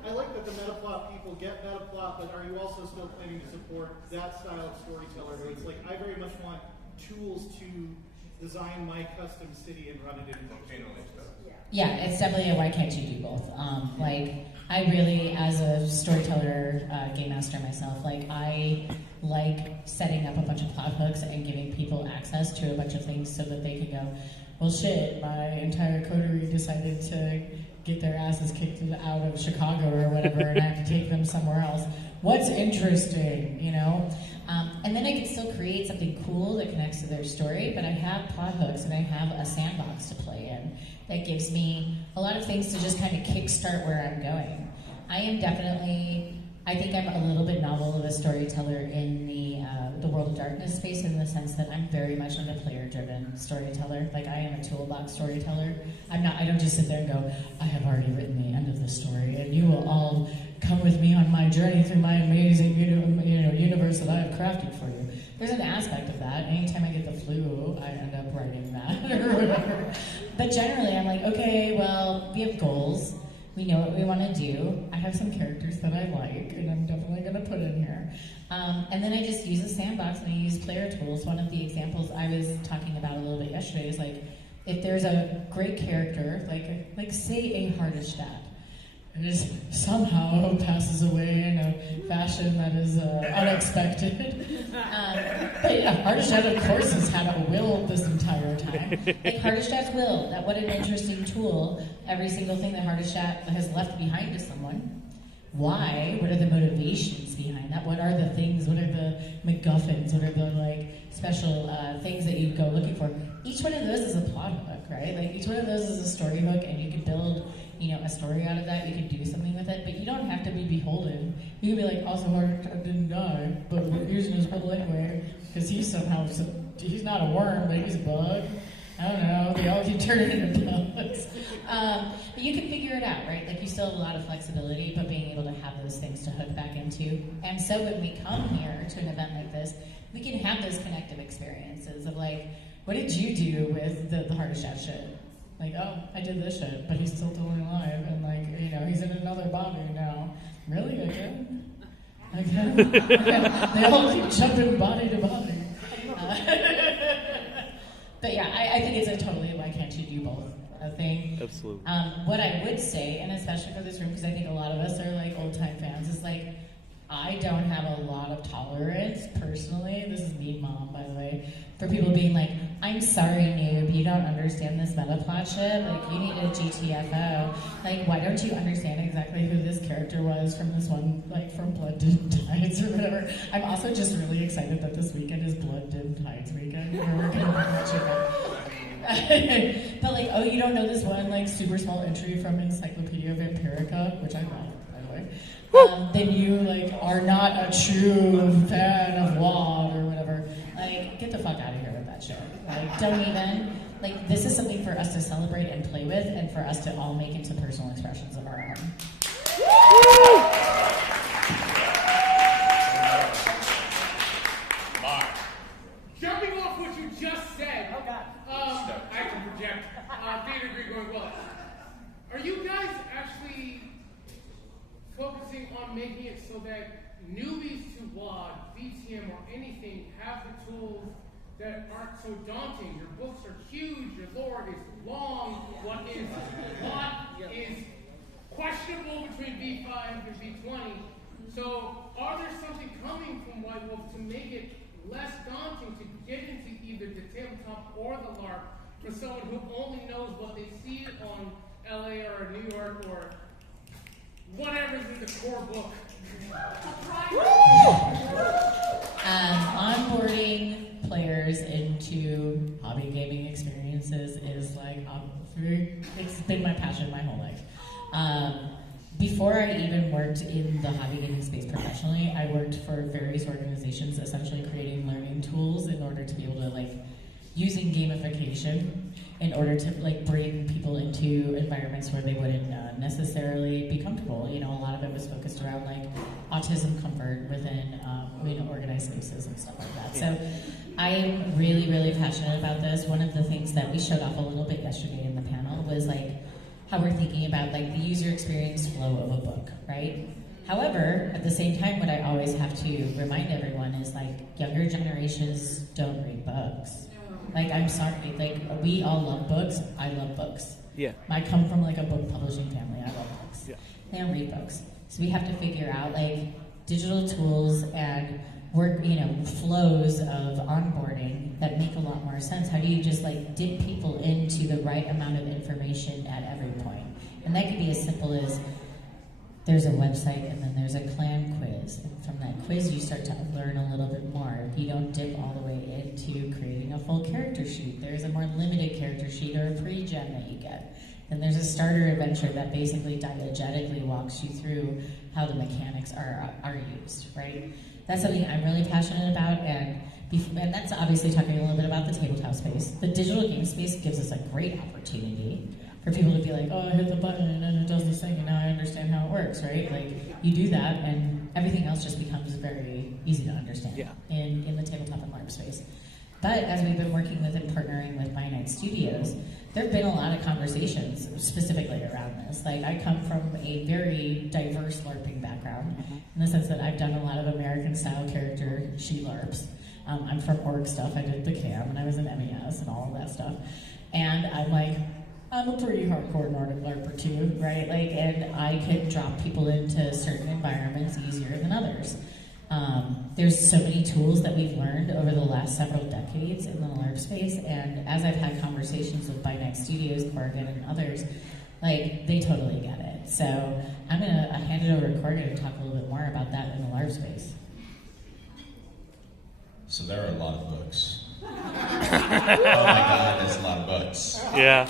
I like that the metaplot people get metaplot, but are you also still planning to support that style of storyteller? Where it's like, I very much want tools to design my custom city and run it in. Yeah, it's definitely a why can't you do both. Like, I really, as a storyteller, game master myself, like, I like setting up a bunch of plot hooks and giving people access to a bunch of things so that they can go, well, shit, my entire coterie decided to get their asses kicked out of Chicago or whatever, and I have to take them somewhere else. What's interesting, you know? And then I can still create something cool that connects to their story, but I have plot hooks and I have a sandbox to play in that gives me a lot of things to just kind of kickstart where I'm going. I am definitely, I think I'm a little bit novel of a storyteller in the World of Darkness space, in the sense that I'm very much like a player-driven storyteller. Like, I am a toolbox storyteller. I don't just sit there and go, I have already written the end of the story, and you will all come with me on my journey through my amazing universe that I have crafted for you. There's an aspect of that. Anytime I get the flu, I end up writing that or whatever. But generally, I'm like, okay, well, we have goals. We know what we want to do. I have some characters that I like, and I'm definitely going to put in here. And then I just use a sandbox, and I use player tools. One of the examples I was talking about a little bit yesterday is like, if there's a great character, like say a Hardestadt, who just somehow passes away in a fashion that is unexpected. But yeah, Hardestadt, of course, has had a will this entire time. Like Hardestadt's will, that what an interesting tool. Every single thing that Hardestadt has left behind to someone. Why? What are the motivations behind that? What are the things? What are the MacGuffins? What are the special things that you go looking for? Each one of those is a plot hook, right? Like each one of those is a story hook, and you can build, a story out of that. You can do something with it, but you don't have to be beholden. You can be like, also Hardestadt didn't die, but we're using his will anyway because he's not a worm, but he's a bug. I don't know, they all keep turning into bugs. But you can figure it out, right? Like, you still have a lot of flexibility, but being able to have those things to hook back into. And so when we come here to an event like this, we can have those connective experiences of like, what did you do with the Hardestadt shit? Like, oh, I did this shit, but he's still totally alive, and he's in another body now. Really? Again? They all keep jumping body to body. But yeah, I think it's a totally why can't you do both thing. Absolutely. What I would say, and especially for this room, because I think a lot of us are like old time fans, is like, I don't have a lot of tolerance personally. This is me, Mom, by the way, for people being like, I'm sorry, noob, you don't understand this meta plot shit. Like, you need a GTFO. Like, why don't you understand exactly who this character was from this one, like from Blood Dim Tides or whatever? I'm also just really excited that this weekend is Blood Dim Tides weekend, where we're gonna watch it. But like, oh, you don't know this one like super small entry from Encyclopedia Vampirica, which I read, by the way. Then you are not a true fan of WoD or whatever. Like, get the fuck out of here with that shit. Like, don't even. Like, this is something for us to celebrate and play with, and for us to all make into personal expressions of our own. Mark. Jumping off what you just said. Oh God. I can project. Theater degree going well. Are you guys actually focusing on making it so that newbies to WoD, VTM, or anything have the tools that aren't so daunting? Your books are huge, your lore is long, what is questionable between V5 and V20. So are there something coming from White Wolf to make it less daunting to get into either the tabletop or the LARP for someone who only knows what they see on LA or New York or whatever's in the core book? Onboarding players into hobby gaming experiences is it's been my passion my whole life. before I even worked in the hobby gaming space professionally, I worked for various organizations essentially creating learning tools in order to be able to using gamification in order to bring people into environments where they wouldn't necessarily be comfortable. A lot of it was focused around autism comfort within organized spaces and stuff like that. So I am really, really passionate about this. One of the things that we showed off a little bit yesterday in the panel was how we're thinking about the user experience flow of a book, right? However, at the same time, what I always have to remind everyone is younger generations don't read books. I'm sorry, we all love books. I love books. Yeah. I come from a book publishing family. I love books. Yeah. They don't read books. So we have to figure out digital tools and work, flows of onboarding that make a lot more sense. How do you just dip people into the right amount of information at every point? And that could be as simple as there's a website and then there's a clan quiz. And from that quiz, you start to learn a little bit more. You don't dip all the way into creating a full character sheet. There's a more limited character sheet or a pre-gen that you get. Then there's a starter adventure that basically diegetically walks you through how the mechanics are used, right? That's something I'm really passionate about, and that's obviously talking a little bit about the tabletop space. The digital game space gives us a great opportunity for people to be oh, I hit the button and then it does this thing and now I understand how it works, right? You do that and everything else just becomes very easy to understand in the tabletop and LARP space. But as we've been working with and partnering with Finite Studios, there have been a lot of conversations specifically around this. I come from a very diverse LARPing background in the sense that I've done a lot of American-style character sheet LARPs. I'm from org stuff. I did the CAM, and I was in MES and all of that stuff. And I'm a pretty hardcore Nordic LARPer too, right? And I can drop people into certain environments easier than others. There's so many tools that we've learned over the last several decades in the LARP space, and as I've had conversations with Finite Studios, Corrigan, and others, they totally get it. So I'm gonna hand it over to Corrigan to talk a little bit more about that in the LARP space. So there are a lot of books. Oh my God, there's a lot of books. Yeah.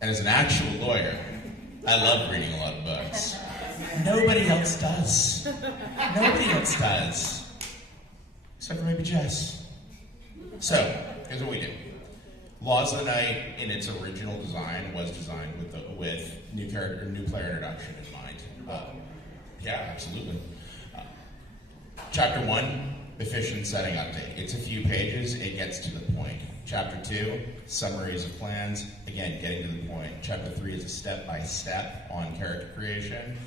And as an actual lawyer, I love reading a lot of books. Nobody else does. Nobody else does. Except for maybe Jess. So, here's what we do. Laws of the Night, in its original design, was designed with new player introduction in mind. Yeah, absolutely. Chapter 1, efficient setting update. It's a few pages, it gets to the point. Chapter 2, summaries of plans, again, getting to the point. Chapter 3 is a step-by-step on character creation.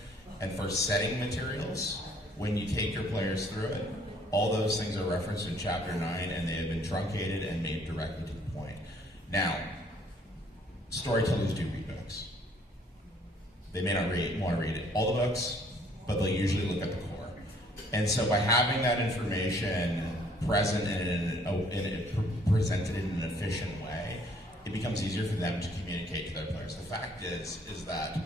And for setting materials, when you take your players through it, all those things are referenced in Chapter 9, and they have been truncated and made directly to the point. Now, storytellers do read books. They may not want to read all the books, but they'll usually look at the core. And so by having that information present presented in an efficient way, it becomes easier for them to communicate to their players. The fact is that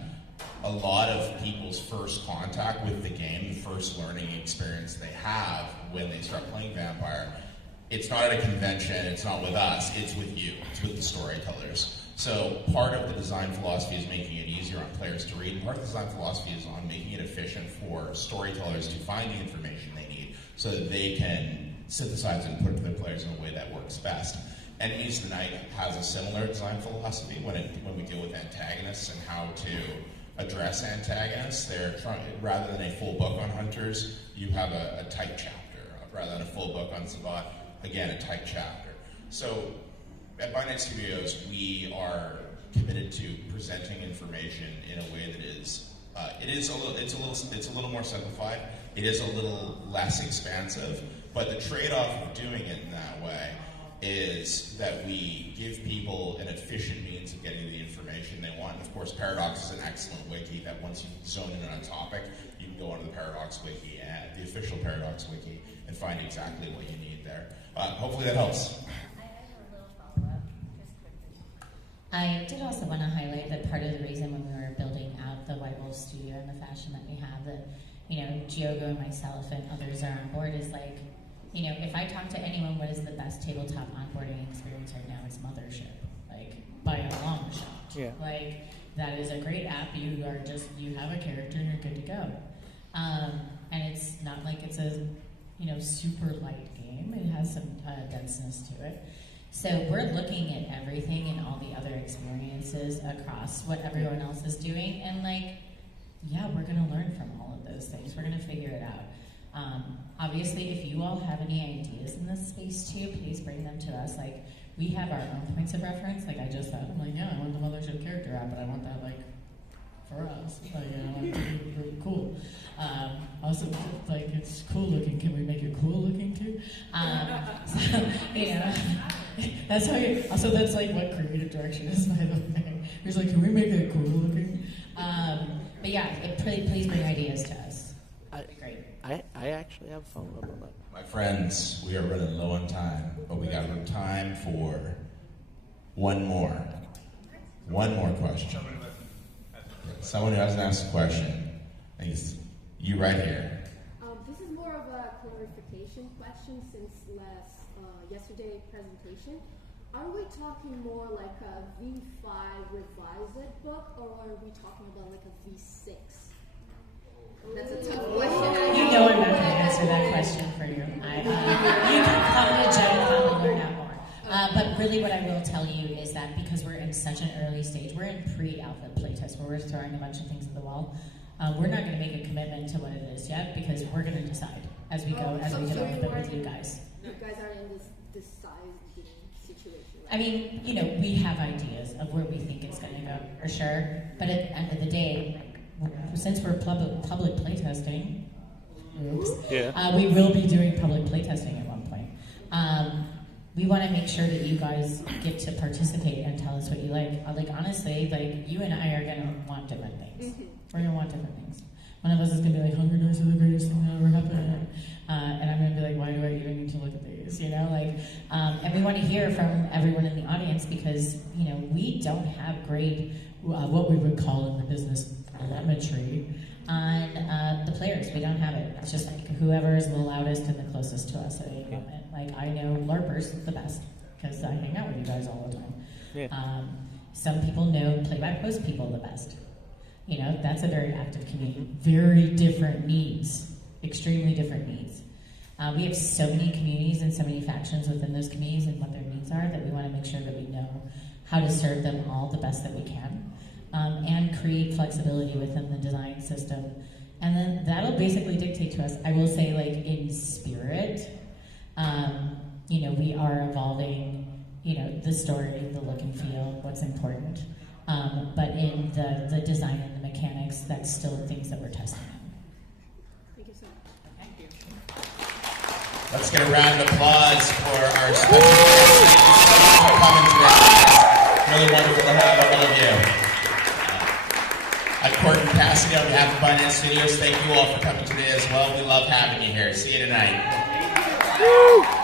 a lot of people's first contact with the game, the first learning experience they have when they start playing Vampire, it's not at a convention, it's not with us, it's with you, it's with the storytellers. So part of the design philosophy is making it easier on players to read, and part of the design philosophy is on making it efficient for storytellers to find the information they need so that they can synthesize and put it to their players in a way that works best. Enemies of the Night has a similar design philosophy when we deal with antagonists and how to address antagonists. Rather than a full book on hunters, you have a tight chapter. Rather than a full book on Sabat, again, a tight chapter. So at Finite Studios, we are committed to presenting information in a way that is it's a little more simplified. It is a little less expansive, but the trade-off of doing it in that way is that we give people an efficient means of getting the information they want. And of course, Paradox is an excellent wiki that once you zone in on a topic, you can go onto the Paradox wiki, the official Paradox wiki, and find exactly what you need there. Hopefully that helps. I did also want to highlight that part of the reason when we were building out the White Wolf studio and the fashion that we have, that, Giogo and myself and others are on board, is if I talk to anyone, what is the best tabletop onboarding experience right now? It's Mothership, by a long shot. Yeah. that is a great app. You have a character and you're good to go. And it's not like it's a super light game. It has some denseness to it. So we're looking at everything and all the other experiences across what everyone else is doing, and we're going to learn from all of those things. We're going to figure it out. Obviously, if you all have any ideas in this space too, please bring them to us. We have our own points of reference. Like I just said, I'm like, I want the Mothership character app, but I want that for us. I want it to be really cool. Also, it's cool looking. Can we make it cool looking too? That's how you. Also, that's what creative direction is, by the way. He's like, can we make it cool looking? But yeah, please bring ideas to us. That'd be great. I actually have a follow-up on that. My friends, we are running low on time, but we got time for one more question. Someone who hasn't asked a question. I think it's you right here. This is more of a clarification question since yesterday presentation. Are we talking more like a V5 revised book, or are we talking about like a V6? That's a tough question. You know I'm not going to answer that question for you. You can come to Gen Con and learn out more. But really what I will tell you is that because we're in such an early stage, we're in pre-alpha playtest where we're throwing a bunch of things at the wall. We're not going to make a commitment to what it is yet because we're going to decide as we go, as we develop it with you guys. You guys are in this deciding situation, right? I mean, we have ideas of where we think it's going to go, for sure. But at the end of the day, since we're public playtesting, we will be doing public playtesting at one point. We want to make sure that you guys get to participate and tell us what you like. Honestly, you and I are going to want different things. We're going to want different things. One of us is going to be like, Hunger Games are the greatest thing that ever happened. And I'm going to be like, why do I even need to look at these? And we want to hear from everyone in the audience because, we don't have great, what we would call in the business, telemetry on the players. We don't have it. It's just whoever is the loudest and the closest to us at any moment. I know LARPers the best because I hang out with you guys all the time. Yeah. Some people know play-by-post people the best. That's a very active community. Very different needs. Extremely different needs. We have so many communities and so many factions within those communities and what their needs are that we want to make sure that we know how to serve them all the best that we can. And create flexibility within the design system. And then that'll basically dictate to us. I will say, in spirit, we are evolving, the story, the look and feel, what's important. But in the design and the mechanics, that's still things that we're testing on. Thank you so much. Thank you. Let's get a round of applause for our special guests. Thank you so much for coming today. It's really wonderful to have all of you. Court and Cassidy, on behalf of Finance Studios, thank you all for coming today as well. We love having you here. See you tonight. Woo!